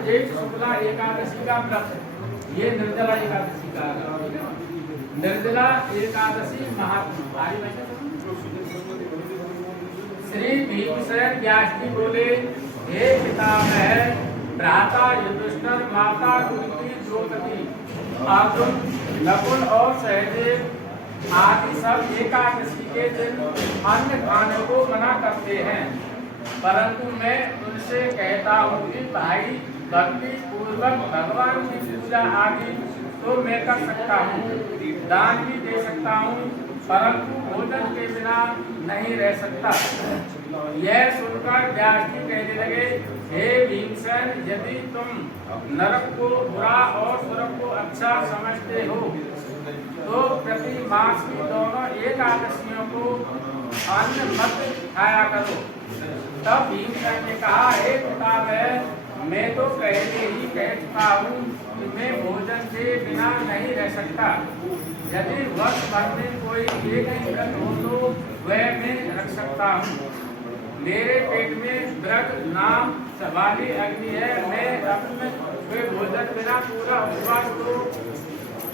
जेठ शुक्ला एकादशी का व्रत, ये निर्जला एकादशी का निर्जला एकादशी महात्मा। श्री भीमसेन व्यास जी बोले, हे पितामह, भ्राता युधिष्ठिर, माता कुंती, द्रौपदी, अर्जुन, नकुल और सहदेव आदि सब एकादशी के दिन अन्न खाने को मना करते हैं, परंतु मैं उनसे कहता हूँ कि भाई, भक्ति पूर्वक भगवान की पूजा आदि तो मैं कर सकता हूँ, दान भी दे सकता हूँ, परंतु भोजन के बिना नहीं रह सकता। यह सुनकर व्यास जी कहने लगे, हे भीमसेन, यदि तुम नरक को बुरा और स्वर्ग को अच्छा समझते हो तो प्रति मास की दोनों एकादशियों को अन्न मत खाया करो। तब भीमसेन ने कहा, हे पितामह, मैं तो पहले ही कह चुका हूँ कि मैं भोजन के बिना नहीं रह सकता। यदि वर्ष भर में कोई एक ही व्रत हो तो वह मैं रख सकता हूँ। मेरे पेट में व्रत नाम वाली अग्नि है, मैं अपने भोजन बिना पूरा उपवास तो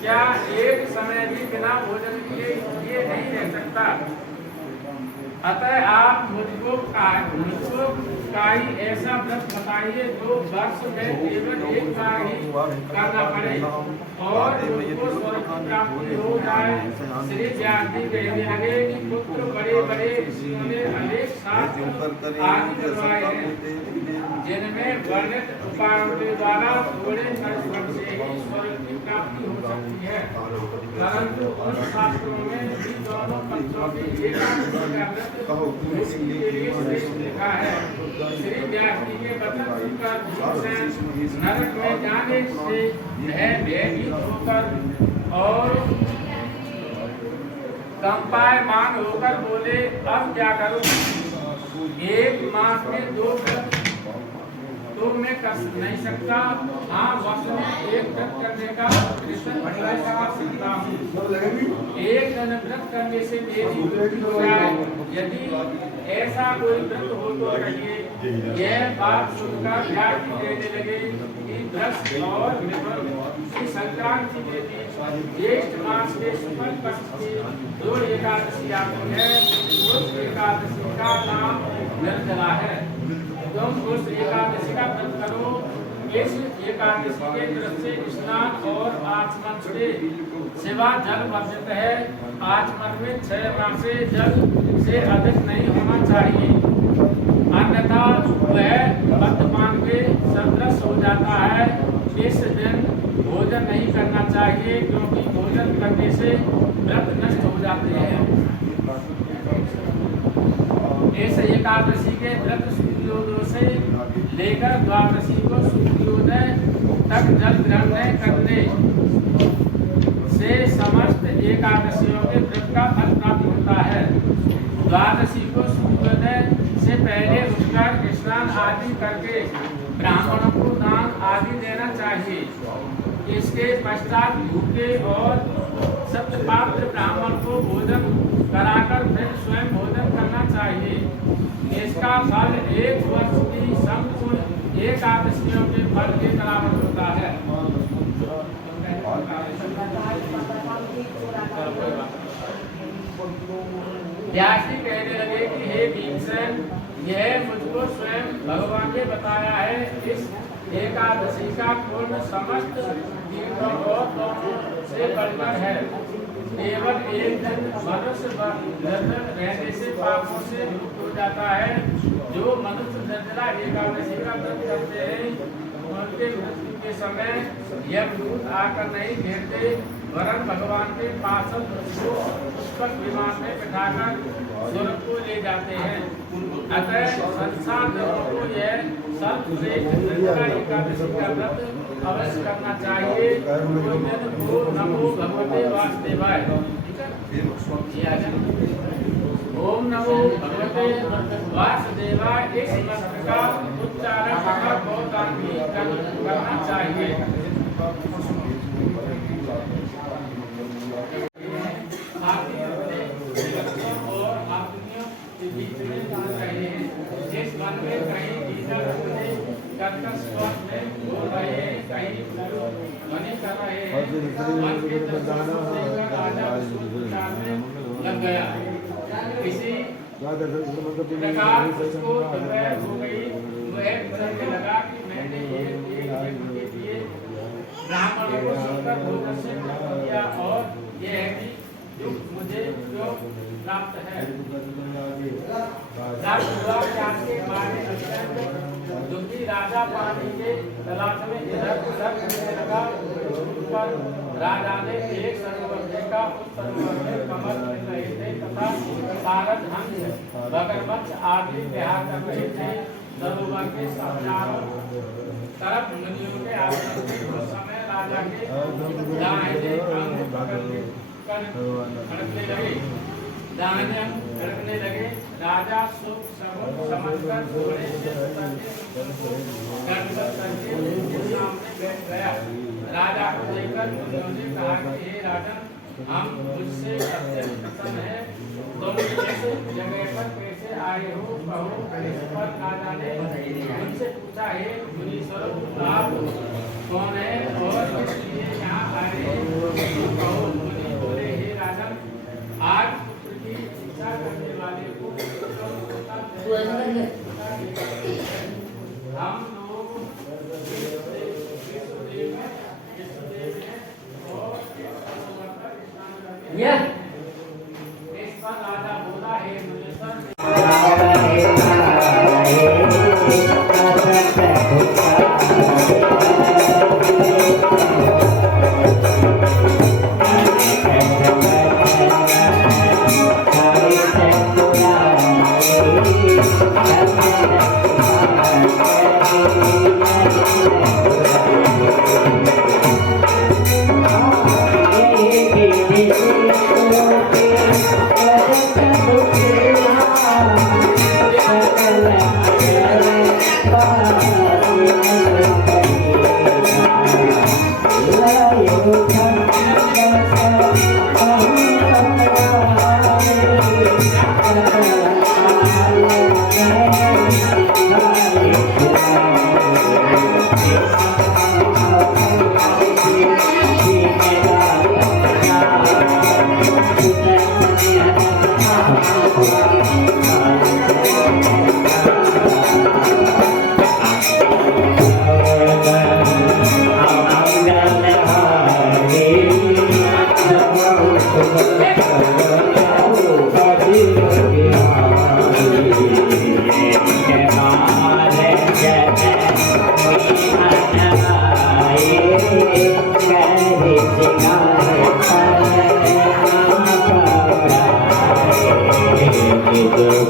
क्या एक समय भी बिना भोजन किए नहीं रह सकता। अतः आप मुझको ही ऐसा व्रत बताइए जो वर्ष में केवल एक बार ही करना पड़े और मुझको स्वर्ग की प्राप्ति हो जाए। श्री व्यास जी कहने लगे कि पुत्र, बड़े बड़े ऋषियों ने अनेक शास्त्र आदि करवाए हैं, जिनमें वर्णित उपायों के द्वारा थोड़े परिश्रम से ही स्वर्ग की प्राप्ति हो सकती है, परंतु उन शास्त्रों में भी दोनों पक्षों की एकादशी का व्रत मुक्ति के लिए श्रेष्ठ लिखा है। श्री व्यास जी के वचन सुनकर भीमसेन नरक में जाने से भयभीत होकर और कंपायमान होकर बोले, अब क्या करूं? एक मास में 2 व्रत तो मैं कर नहीं सकता। हाँ, वर्ष में एक व्रत करने का प्रयास कर सकता हूँ। एक दिन व्रत करने से मेरी मृत्यु हो जाए, यदि ऐसा कोई व्रत हो तो कहिए। यह बात सुनकर व्यास जी कहने लगे कि व्रत और मिथुन की संक्रांति के बीच ज्येष्ठ मास के शुक्ल पक्ष की 2 एकादशी आती है। उस एकादशी का नाम निर्जला है। तुम उस एकादशी का व्रत करो। इस एकादशी के व्रत से स्नान और आचमन से सिवा जल वर्जित है। आचमन में 6 मास से जल से अधिक नहीं होना चाहिए, अन्यथा वह मद्यपान के सदृश हो जाता है। इस दिन भोजन नहीं करना चाहिए, क्योंकि भोजन करने से व्रत नष्ट हो जाते हैं। इस एकादशी के व्रत सूर्योदय से लेकर द्वादशी को सूर्योदय तक जल ग्रहण करने से समस्त एकादशियों के व्रत का फल प्राप्त होता है। द्वादशी को सूर्योदय से पहले उठकर स्नान आदि करके ब्राह्मणों को दान आदि देना चाहिए। इसके पश्चात भूखे और सप्तपात्र ब्राह्मण को भोजन कराकर फिर स्वयं भोजन करना चाहिए। इसका फल 1 वर्ष की संपूर्ण एकादशियों के फल के बराबर होता है। व्यास जी कहने लगे कि हे भीमसेन, यह मुझको स्वयं भगवान ने बताया है। इस एकादशी का पूर्ण समस्त तीर्थों और दोनों से बढ़कर है। केवल एक दिन मनुष्य रहने से पापों से मुक्त हो जाता है। जो मनुष्य निर्जला एकादशी का व्रत करते हैं, उनके मृत्यु के समय यमदूत आकर नहीं घेरते, वरन भगवान के पार्षद को पुष्पक विमान में बिठाकर स्वर्ग को ले जाते हैं। अतः संसार लोगों को यह सर्वश्रेष्ठ निर्जला एकादशी का व्रत अवश्य करना चाहिए। ओम नमो भगवते वासुदेवाय। ओम नमो भगवते वासुदेवाय। इस मंत्र का उच्चारण बहुत भी करना चाहिए। और मन में कहीं भीतर अपने कर्कश स्वर में बोल रहे हैं, कहीं ध्वनि कर रहे हैं। मन के दर्शन देखकर राजा विचार में लग गया। इसी प्रकार उसको दोपहर हो गई। वह विचारने लगा कि मैंने एक यज्ञ के लिए ब्राह्मण को सुनकर भोजन से मुक्त किया और यह है कि जो मुझे जो प्राप्त है। के बारे दुखी राजा पानी के तलाश में इधर उधर घूमने लगा। पर राजा ने एक सरोवर देखा। उस सरोवर में कमल मिल रहे थे तथा सारद हंस मगरमच्छ आदि विहार कर रहे थे। सरोवर के चारों तरफ मुनियों के आसन थे। उस समय राजा के दाहिने अंग खड़कने लगे। राजा सुख समझकर घोड़े से सामने बैठ गया। राजा को देखकर उन्होंने कहा कि हे राजन, हम मुझसे अत्यंत प्रसन्न हैं। तुम इस जगह पर कैसे आए हो कहो। इस पर राजा ने उनसे पूछा, हे मुनीश्वरों, आप कौन है और इसलिए यहाँ आए कहो। मुनि बोले, हे राजन, आज पुत्र की इच्छा करने वाले को हम लोग विश्वदेव हैं और इस पर राजा बोला, हे मुनीश्वर,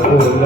Oh,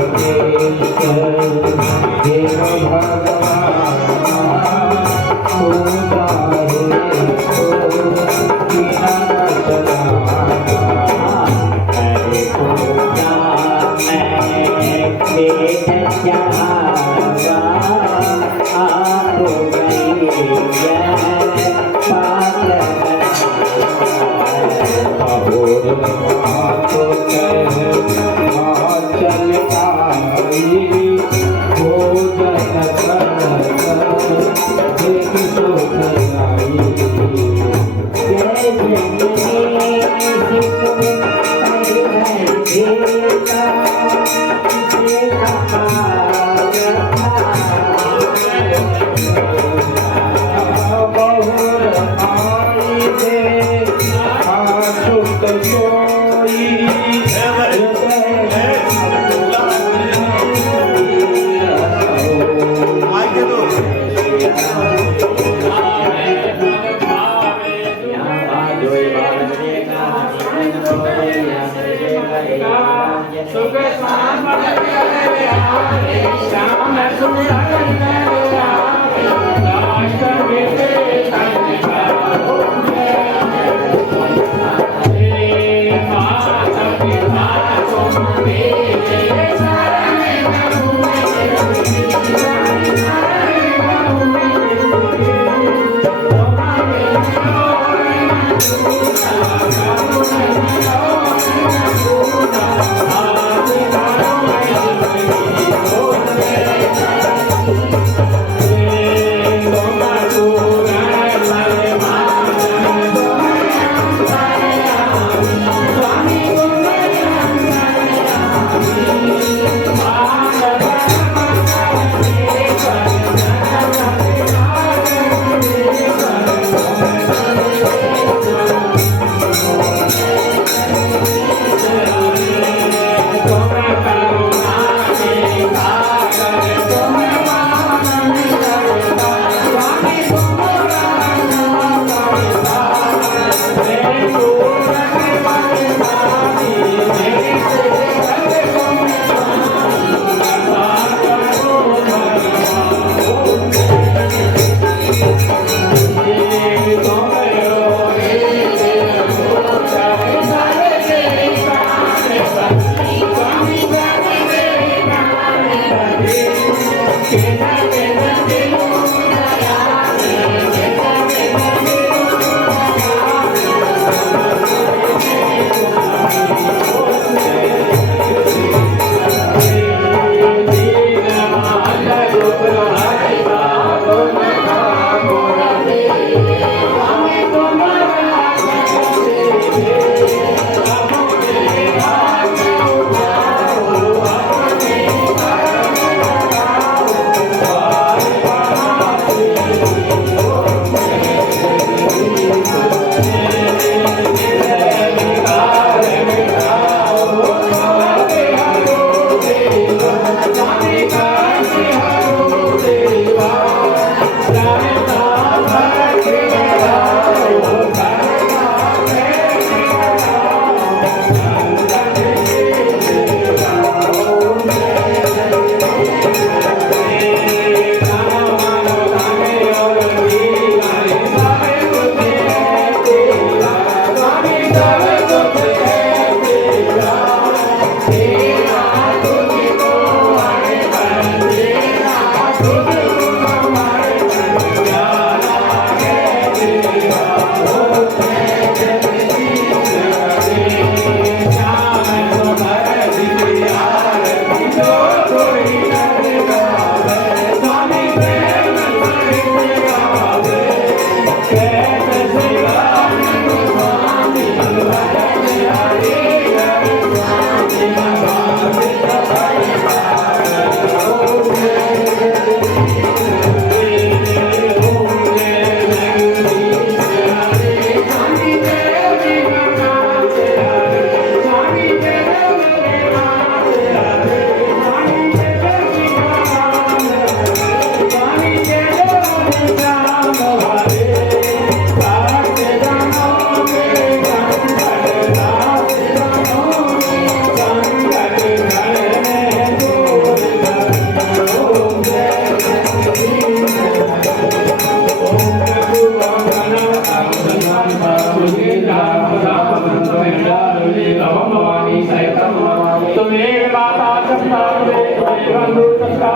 तुम्हें माता सत्ता तुम्हें बंधु सत्ता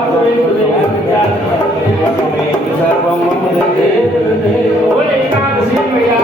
तुम्हें सर्वम बोले एकादशी मैया